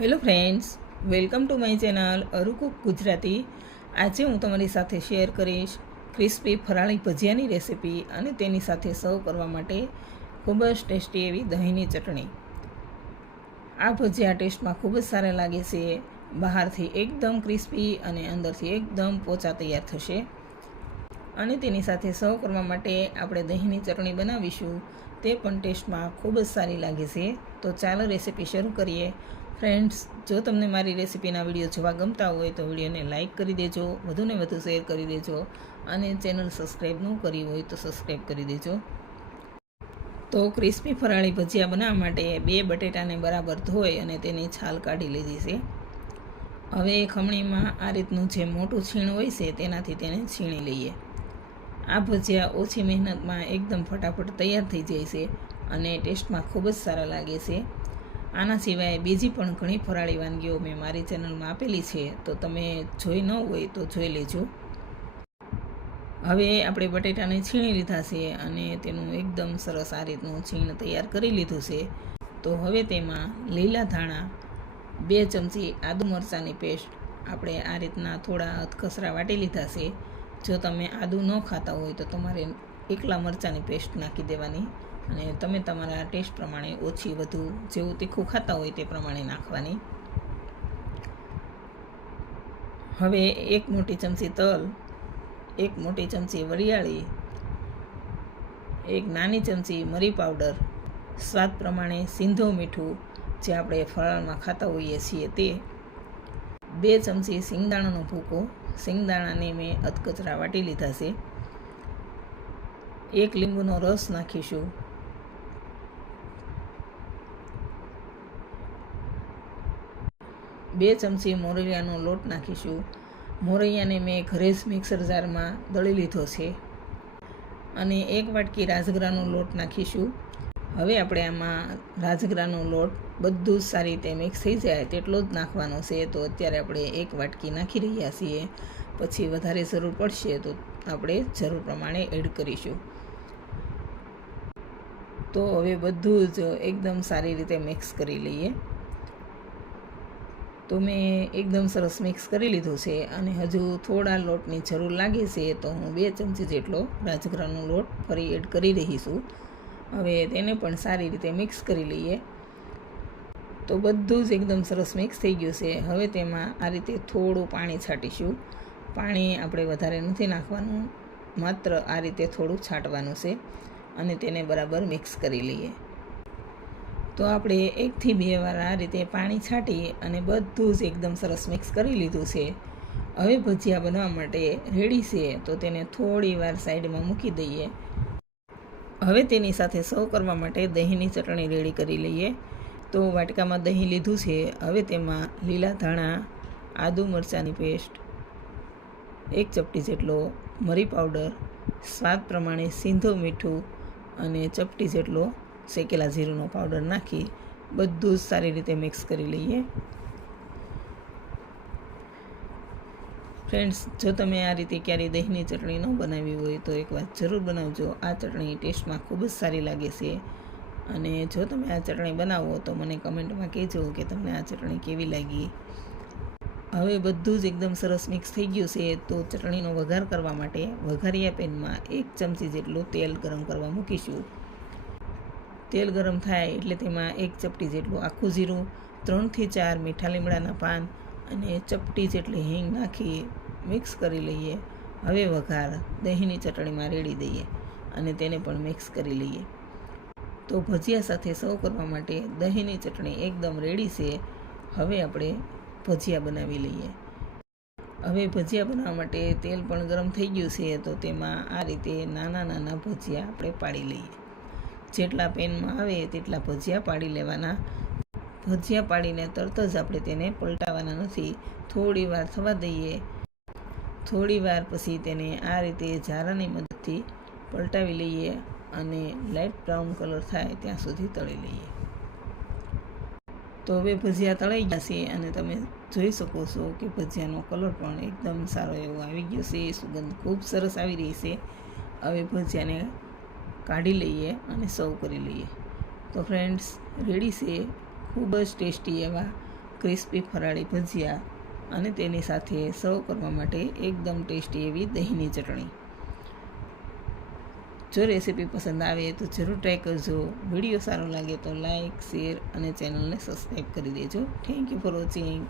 Hello friends, welcome to my channel અરુકુક Gujarati. આજે હું તમારી સાથે શેર કરીશ ક્રિસ્પી ફરાળી ભજીયાની રેસિપી અને તેની સાથે સર્વ કરવા માટે ખૂબ જ ટેસ્ટી એવી દહીંની ચટણી. આ ભજીયા ટેસ્ટમાં ખૂબ જ સારા લાગે છે, બહારથી એકદમ ક્રિસ્પી અને અંદરથી એકદમ પોચા તૈયાર થશે. અને તેની સાથે સર્વ કરવા માટે આપણે દહીંની ચટણી બનાવીશું, તે પણ ટેસ્ટમાં ખૂબ જ સારી લાગે છે. તો ચાલો રેસીપી શરૂ કરીએ. ફ્રેન્ડ્સ જો તમને મારી રેસીપીના વીડિયો જોવા ગમતા હોય તો વિડીયોને લાઇક કરી દેજો, વધુને વધુ શેર કરી દેજો અને ચેનલ સબસ્ક્રાઈબ ન કરી હોય તો સબસ્ક્રાઈબ કરી દેજો. તો ક્રિસ્પી ફરાળી ભજીયા બનાવવા માટે બે બટેટાને બરાબર ધોઈ અને તેની છાલ કાઢી લીધી છે. હવે ખમણીમાં આ રીતનું જે મોટું છીણ હોય છે તેનાથી તેને છીણી લઈએ. આ ભજીયા ઓછી મહેનતમાં એકદમ ફટાફટ તૈયાર થઈ જાય છે અને ટેસ્ટમાં ખૂબ જ સારા લાગે છે. આના સિવાય બીજી પણ ઘણી ફરાળી વાનગીઓ મેં મારી ચેનલમાં આપેલી છે, તો તમે જોઈ ન હોય તો જોઈ લેજો. હવે આપણે બટેટાને છીણી લીધા છે અને તેનું એકદમ સરસ આ રીતનું છીણ તૈયાર કરી લીધું છે. તો હવે તેમાં લીલા ધાણા, બે ચમચી આદુ મરચાંની પેસ્ટ, આપણે આ રીતના થોડા અધકસરા વાટી લીધા છે. જો તમે આદુ ન ખાતા હોય તો તમારે એકલા મરચાંની પેસ્ટ નાખી દેવાની. અને તમે તમારા ટેસ્ટ પ્રમાણે ઓછી વધુ જેવું તીખું ખાતા હોય તે પ્રમાણે નાખવાની. હવે એક મોટી ચમચી તલ, એક મોટી ચમચી વરિયાળી, એક નાની ચમચી મરી પાવડર, સ્વાદ પ્રમાણે સિંધો મીઠું જે આપણે ફરાળમાં ખાતા હોઈએ છીએ તે, બે ચમચી સિંગદાણાનો ભૂકો, સિંગદાણાને મેં અધકચરા વાટી લીધા છે. એક લીંબુનો રસ નાખીશું. બે ચમચી મોરૈયાનો લોટ નાખીશું. મોરૈયાને મેં ઘરે જ મિક્સર જારમાં દળી લીધો છે. અને એક વાટકી રાજગરાનો લોટ નાખીશું. હવે આપણે આમાં રાજગરાનો લોટ બધું જ સારી રીતે મિક્સ થઈ જાય તેટલો જ નાખવાનો છે, તો અત્યારે આપણે એક વાટકી નાખી રહ્યા છીએ. પછી વધારે જરૂર પડશે તો આપણે જરૂર પ્રમાણે એડ કરીશું. તો હવે બધું જ એકદમ સારી રીતે મિક્સ કરી લઈએ. તો મેં એકદમ સરસ મિક્સ કરી લીધું છે અને હજુ થોડા લોટની જરૂર લાગે છે તો હું બે ચમચી જેટલો રાજગરાનો લોટ ફરી એડ કરી રહી છું. હવે તેને પણ સારી રીતે મિક્સ કરી લઈએ. તો બધું જ એકદમ સરસ મિક્સ થઈ ગયું છે. હવે તેમાં આ રીતે થોડું પાણી છાંટીશું. પાણી આપણે વધારે નથી નાખવાનું, માત્ર આ રીતે થોડું છાંટવાનું છે અને તેને બરાબર મિક્સ કરી લઈએ. તો આપણે એકથી બે વાર આ રીતે પાણી છાંટી અને બધું જ એકદમ સરસ મિક્સ કરી લીધું છે. હવે ભજીયા બનાવવા માટે રેડી છે, તો તેને થોડી વાર સાઈડમાં મૂકી દઈએ. હવે તેની સાથે સર્વ કરવા માટે દહીંની ચટણી રેડી કરી લઈએ. તો વાટકામાં દહીં લીધું છે, હવે તેમાં લીલા ધાણા, આદુ મરચાંની પેસ્ટ એક ચપટી જેટલો મરી પાવડર સ્વાદ પ્રમાણે સિંધો મીઠું અને ચપટી જેટલો શેકેલા જીરુંનો પાવડર નાખી બધું જ સારી રીતે મિક્સ કરી લઈએ. ફ્રેન્ડ્સ જો તમે આ રીતે ક્યારેય દહીંની ચટણી ન બનાવી હોય તો એકવાર જરૂર બનાવજો. આ ચટણી ટેસ્ટમાં ખૂબ જ સારી લાગે છે. અને જો તમે આ ચટણી બનાવો તો મને કમેન્ટમાં કહેજો કે તમને આ ચટણી કેવી લાગી. હવે બધું જ એકદમ સરસ મિક્સ થઈ ગયું છે, તો ચટણીનો વઘાર કરવા માટે વઘારિયા પેનમાં એક ચમચી જેટલું તેલ ગરમ કરવા મૂકીશું. તેલ ગરમ થાય એટલે તેમાં એક ચપટી જેટલું આખું જીરું, ત્રણથી ચાર મીઠા લીમડાના પાન અને ચપટી જેટલી હિંગ નાખી મિક્સ કરી લઈએ. હવે વઘાર દહીંની ચટણીમાં રેડી દઈએ અને તેને પણ મિક્સ કરી લઈએ. તો ભજીયા સાથે સર્વ કરવા માટે દહીંની ચટણી એકદમ રેડી છે. હવે આપણે ભજીયા બનાવી લઈએ. હવે ભજીયા બનાવવા માટે તેલ પણ ગરમ થઈ ગયું છે તો તેમાં આ રીતે નાના નાના ભજીયા આપણે પાડી લઈએ. જેટલા પેનમાં આવે તેટલા ભજીયા પાડી લેવાના. ભજીયા પાડીને તરત જ આપણે તેને પલટાવવાના નથી. થોડી વાર થવા દઈએ. થોડી વાર પછી તેને આ રીતે ઝારાની મદદથી પલટાવી લઈએ અને લાઇટ બ્રાઉન કલર થાય ત્યાં સુધી તળી લઈએ. તો હવે ભજીયા તળાઈ ગયા છે અને તમે જોઈ શકો છો કે ભજીયાનો કલર પણ એકદમ સારો એવો આવી ગયો છે. સુગંધ ખૂબ સરસ આવી રહી છે. હવે ભજીયાને કાઢી લઈએ અને સર્વ કરી લઈએ. તો ફ્રેન્ડ્સ રેડી છે ખૂબ જ ટેસ્ટી એવા ક્રિસ્પી ફરાળી ભજીયા અને તેની સાથે સર્વ કરવા માટે એકદમ ટેસ્ટી એવી દહીંની ચટણી. જો રેસીપી પસંદ આવે તો જરૂર ટ્રાય કરજો. વીડિયો સારો લાગે તો લાઇક શેર અને ચેનલને સબસ્ક્રાઈબ કરી દેજો. Thank you for watching